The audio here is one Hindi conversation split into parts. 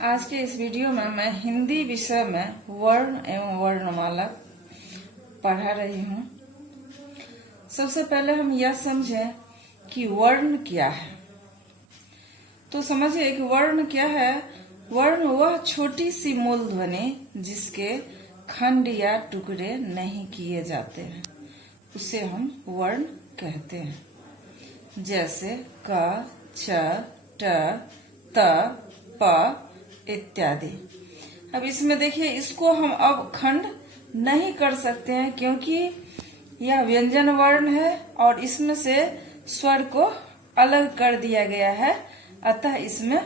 आज के इस वीडियो में मैं हिंदी विषय में वर्ण एवं वर्णमाला पढ़ा रही हूँ। सबसे पहले हम यह समझें कि वर्ण क्या है। तो समझिए कि वर्ण क्या है। वर्ण वह छोटी सी मूल ध्वनि जिसके खंड या टुकड़े नहीं किए जाते हैं, उसे हम वर्ण कहते हैं। जैसे क, छ, ट, त, प इत्यादि। अब इसमें देखिए, इसको हम अब खंड नहीं कर सकते हैं क्योंकि यह व्यंजन वर्ण है और इसमें से स्वर को अलग कर दिया गया है, अतः इसमें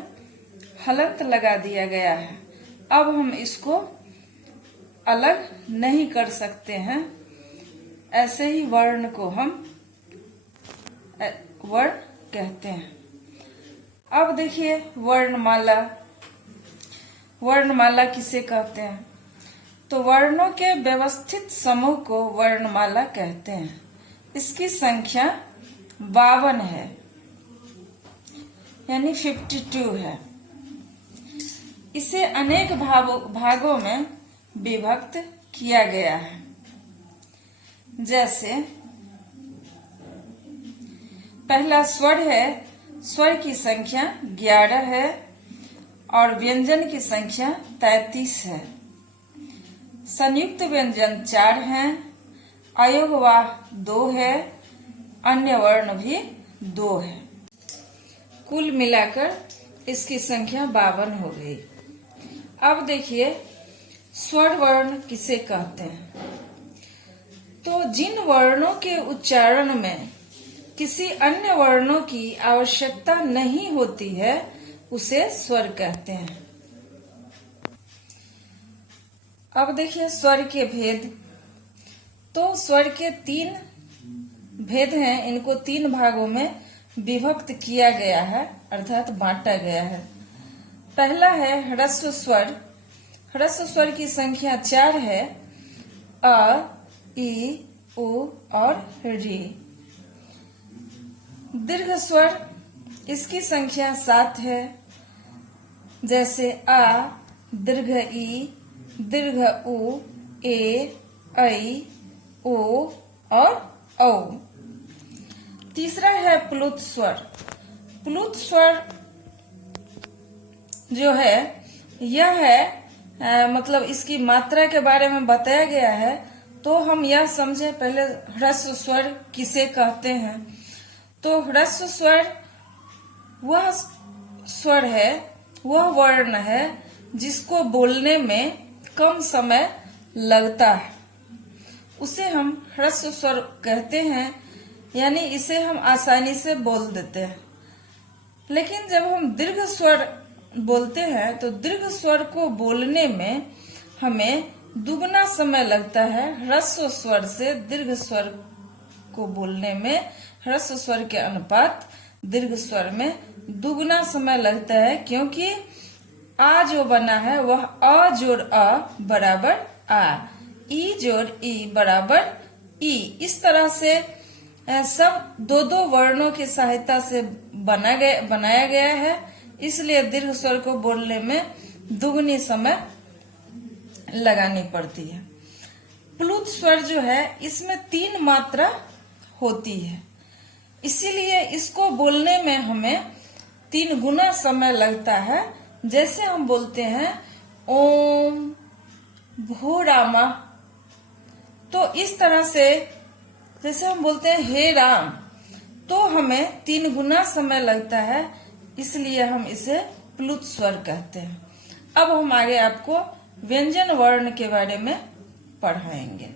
हलंत लगा दिया गया है। अब हम इसको अलग नहीं कर सकते हैं। ऐसे ही वर्ण को हम वर्ण कहते हैं। अब देखिए वर्णमाला। वर्णमाला किसे कहते हैं? तो वर्णों के व्यवस्थित समूह को वर्णमाला कहते हैं। इसकी संख्या 52 है, यानी 52 है। इसे अनेक भागों में विभक्त किया गया है। जैसे पहला स्वर है, स्वर की संख्या 11 है और व्यंजन की संख्या 33 है। संयुक्त व्यंजन 4 हैं, अयोगवाह 2 है, अन्य वर्ण भी 2 है। कुल मिलाकर इसकी संख्या 52 हो गई। अब देखिए स्वर वर्ण किसे कहते हैं? तो जिन वर्णों के उच्चारण में किसी अन्य वर्णों की आवश्यकता नहीं होती है, उसे स्वर कहते हैं। अब देखिए स्वर के भेद। तो स्वर के 3 भेद हैं, इनको 3 भागों में विभक्त किया गया है, अर्थात बांटा गया है। पहला है ह्रस्व स्वर। ह्रस्व स्वर की संख्या 4 है, अ, ई, उ और री। दीर्घ स्वर, इसकी संख्या 7 है। जैसे आ, दीर्घ ई, दीर्घ उ, ए, ऐ, ओ और औ। तीसरा है प्लुत स्वर। प्लुत स्वर जो है यह है मतलब इसकी मात्रा के बारे में बताया गया है। तो हम यह समझे पहले ह्रस्व स्वर किसे कहते हैं। तो ह्रस्व स्वर वह स्वर है, वह वर्ण है जिसको बोलने में कम समय लगता है, उसे हम ह्रस्व स्वर कहते हैं, यानी इसे हम आसानी से बोल देते हैं। लेकिन जब हम दीर्घ स्वर बोलते हैं तो दीर्घ स्वर को बोलने में हमें दुगना समय लगता है। ह्रस्व स्वर से दीर्घ स्वर को बोलने में ह्रस्व स्वर के अनुपात दीर्घ स्वर में दुगना समय लगता है, क्योंकि आ जो बना है वह अ जोड़ अ बराबर आ, ई जोड़ ई बराबर ई। इस तरह से सब 2-2 वर्णों की सहायता से बनाया गया है, इसलिए दीर्घ स्वर को बोलने में दुगनी समय लगानी पड़ती है। प्लुत स्वर जो है इसमें 3 मात्रा होती है, इसीलिए इसको बोलने में हमें 3 गुना समय लगता है। जैसे हम बोलते हैं ओम भो रामा, तो इस तरह से जैसे हम बोलते हैं हे राम, तो हमें 3 गुना समय लगता है, इसलिए हम इसे प्लुत स्वर कहते हैं। अब हम आगे आपको व्यंजन वर्ण के बारे में पढ़ाएंगे।